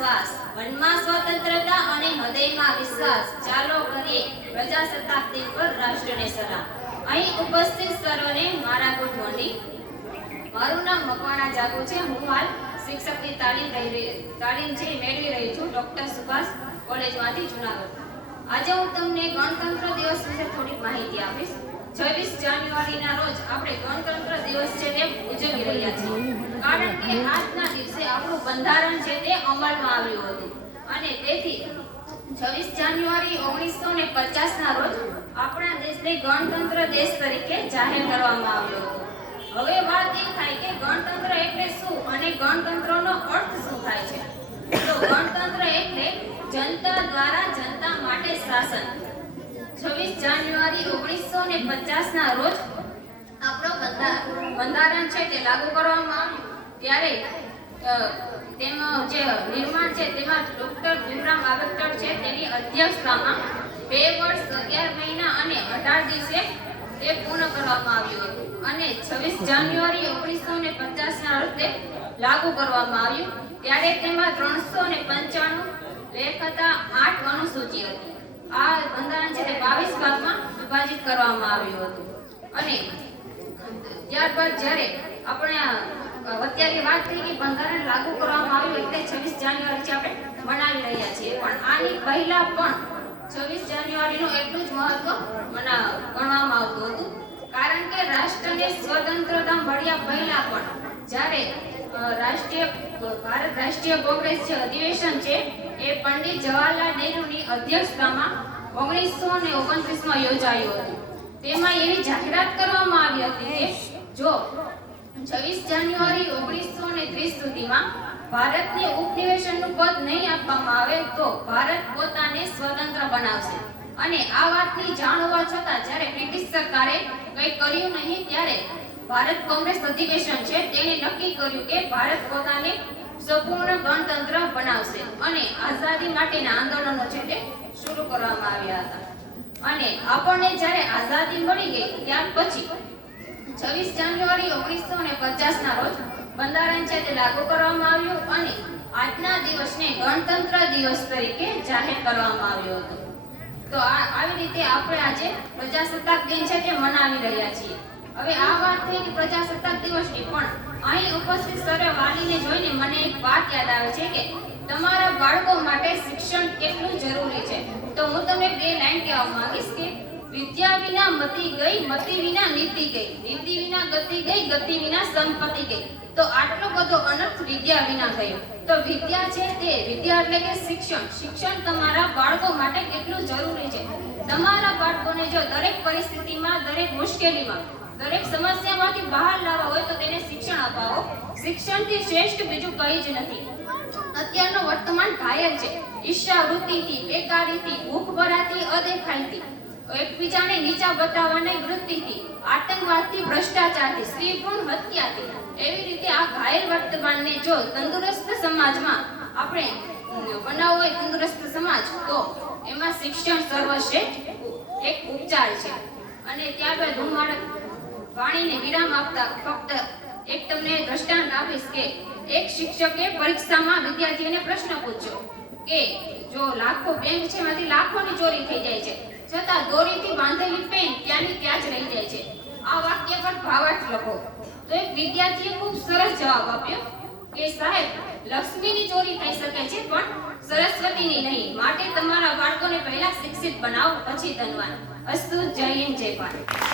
શ્વાસ મનમાં સ્વતંત્રતા અને હૃદયમાં વિશ્વાસ. ચાલો કરીએ પ્રજાસત્તાક દિન પર રાષ્ટ્રને સલામ. અહીં ઉપસ્થિત સર્વને મારા ગુડ મોર્નિંગ. મારું નામ મકવાણા જાગુ છે. હું હાલ શિક્ષકની તાલીમ લઈ રહી, તાલીમ છે મેળવી રહી છું ડૉક્ટર સુભાષ કોલેજમાંથી જુનાગઢ. આજે હું તમને ગણતંત્ર દિવસ વિશે થોડીક માહિતી આપીશ. છવ્વીસ જાન્યુઆરીના રોજ આપણે ગણતંત્ર દિવસ છે તે ઉજવી રહ્યા છીએ. કારણ કે આજના દિવસે આપણું બંધારણ છે તે અમલમાં આવ્યું હતું. અને તેથી છવ્વીસ જાન્યુઆરી ઓગણીસો ને પચાસ ના રોજ આપણા દેશને ગણતંત્ર દેશ તરીકે જાહેર કરવામાં આવ્યો હતો. હવે વાત એ થાય કે ગણતંત્ર એટલે શું અને ગણતંત્રનો અર્થ શું થાય છે? તો ગણતંત્ર એટલે જનતા દ્વારા જનતા માટે શાસન. છવ્વીસ જાન્યુઆરી ઓગણીસો ને પચાસ ના રોજ આપણો બંધારણ છે તે લાગુ કરવામાં આવ્યું. ત્યારે તેમાં જે નિર્માણ છે તેમાં ડોક્ટર ભીમરાવ આંબેડકર છે તેની અધ્યક્ષતામાં બે વર્ષ, અગિયાર મહિના અને અઢાર દિવસે તે પૂર્ણ કરવામાં આવ્યું હતું. અને છવ્વીસ જાન્યુઆરી ઓગણીસો ને પચાસ ના રોજ લાગુ કરવામાં આવ્યું. ત્યારે તેમાં ત્રણસો ને પંચાણું લેખ હતા આઠ અનુસૂચિ હતી. બંધારણ છે તે બાવીસ ભાગમાં વિભાજિત કરવામાં આવ્યું હતું. અને ત્યારબાદ જ્યારે આપણે અત્યારે વાત થઈ કે બંધારણ લાગુ કરવામાં આવ્યું એટલે છવ્વીસ જાન્યુઆરી આપણે મનાવી રહ્યા છીએ. પણ આની પહેલા પણ છવ્વીસ જાન્યુઆરીનું એટલું જ મહત્વ મના, ગણવામાં આવતું હતું. કારણ કે રાષ્ટ્રને સ્વતંત્રતા મળ્યા પહેલા પણ જ્યારે રાષ્ટ્રીય, ભારત રાષ્ટ્રીય કોંગ્રેસ અધિવેશન છે, એ પંડિત જવાહરલાલ નહેરુની અધ્યક્ષતામાં ઓગણીસો ને યોજાયું હતું. તેમાં એવી જાહેરાત કરવામાં આવી હતી કે જો છવ્વીસ જાન્યુઆરી ઓગણીસો ને ત્રીસ સુધીમાં ભારતને ઉપનિવેશનનું પદ નહીં આપવામાં આવે તો ભારત પોતાને સ્વતંત્ર બનાવશે. અને આ વાતની જાણ હોવા છતાં જ્યારે બ્રિટિશ સરકારે કંઈ કર્યું નહીં, ત્યારે ભારત કોંગ્રેસ અધિવેશન છે, તેણે નક્કી કર્યું કે ભારત પોતાને સંપૂર્ણ ગણતંત્ર બનાવશે અને આઝાદી માટેના આંદોલનો છે તે શરૂ કરવામાં આવ્યા હતા. અને આપણને જ્યારે આઝાદી મળી ગઈ, ત્યાર પછી છવ્વીસ જાન્યુઆરી ઓગણીસો ને પચાસ ના રોજ બંધારણ છે તે લાગુ કરવામાં આવ્યું અને આજના દિવસને ગણતંત્ર દિવસ તરીકે જાહેર કરવામાં આવ્યો હતો. તો આવી રીતે આપણે આજે પ્રજાસત્તાક દિન છે તે મનાવી રહ્યા છીએ. હવે આ વાત થઈ કે પ્રજાસત્તાક દિવસની, પણ અહીં ઉપસ્થિત સર્વે વાલીને જોઈને મને એક વાત યાદ આવે છે કે તમારા બાળકો માટે શિક્ષણ કેટલું જરૂરી છે? તો હું તમને બે લાઈન કહેવા માંગીશ કે વિદ્યા વિના મતિ ગઈ, મતિ વિના નીતિ ગઈ. નીતિ વિના ગતિ ગઈ, ગતિ વિના સંપત્તિ ગઈ. તો આટલો બધો અનર્થ વિદ્યા વિના થયો તો વિદ્યા છે તે. વિદ્યા એટલે કે શિક્ષણ. શિક્ષણ તમારા બાળકો માટે કેટલું જરૂરી છે? તમારા બાળકોને જો દરેક પરિસ્થિતિમાં, દરેક મુશ્કેલીમાં દરેક સમસ્યામાંથી બહાર લાવવા હોય તો તેને શિક્ષણ અપાવો શિક્ષણથી શ્રેષ્ઠ બીજું કંઈ જ નથી. અત્યારનો વર્તમાન ઘાયલ છે. ઈર્ષા વૃત્તિથી બેકારીથી, ભૂખભરાથી, અદેખાઈથી. એકબીજાને નીચા બતાવવાની વૃત્તિથી, આતંકવાદથી, ભ્રષ્ટાચારથી સ્ત્રી ભ્રૂણ હત્યાથી. એવી રીતે આ ઘાયલ વર્તમાનને જો તંદુરસ્ત સમાજમાં આપણે બનાવવો હોય તંદુરસ્ત સમાજ, તો એમાં શિક્ષણ સર્વશ્રેષ્ઠ એક ઉપચાર છે. અને ત્યારબાદ હું મારા વાણીને વિરામ આપતા ફક્ત એક તમને દ્રષ્ટાંત આપીશ કે એક શિક્ષકે પરીક્ષામાં વિદ્યાર્થીઓને પ્રશ્ન પૂછ્યો કે જો લાખો બેંક છે, એમાંથી લાખોની ચોરી થઈ જાય છે, છતાં દોરીથી બાંધેલી પેન ત્યાંની ત્યાં જ રહી જાય છે. આ વાક્ય પર ભાવાર્થ લખો. તો એક વિદ્યાર્થીએ ખૂબ સરસ જવાબ આપ્યો કે સાહેબ, લક્ષ્મીની ચોરી થઈ શકે છે, પણ સરસ્વતીની નહીં. માટે તમારા બાળકોને પહેલા શિક્ષિત બનાવો, પછી ધનવાન. અસ્તુ, જય હિન્દ, જય ભારત.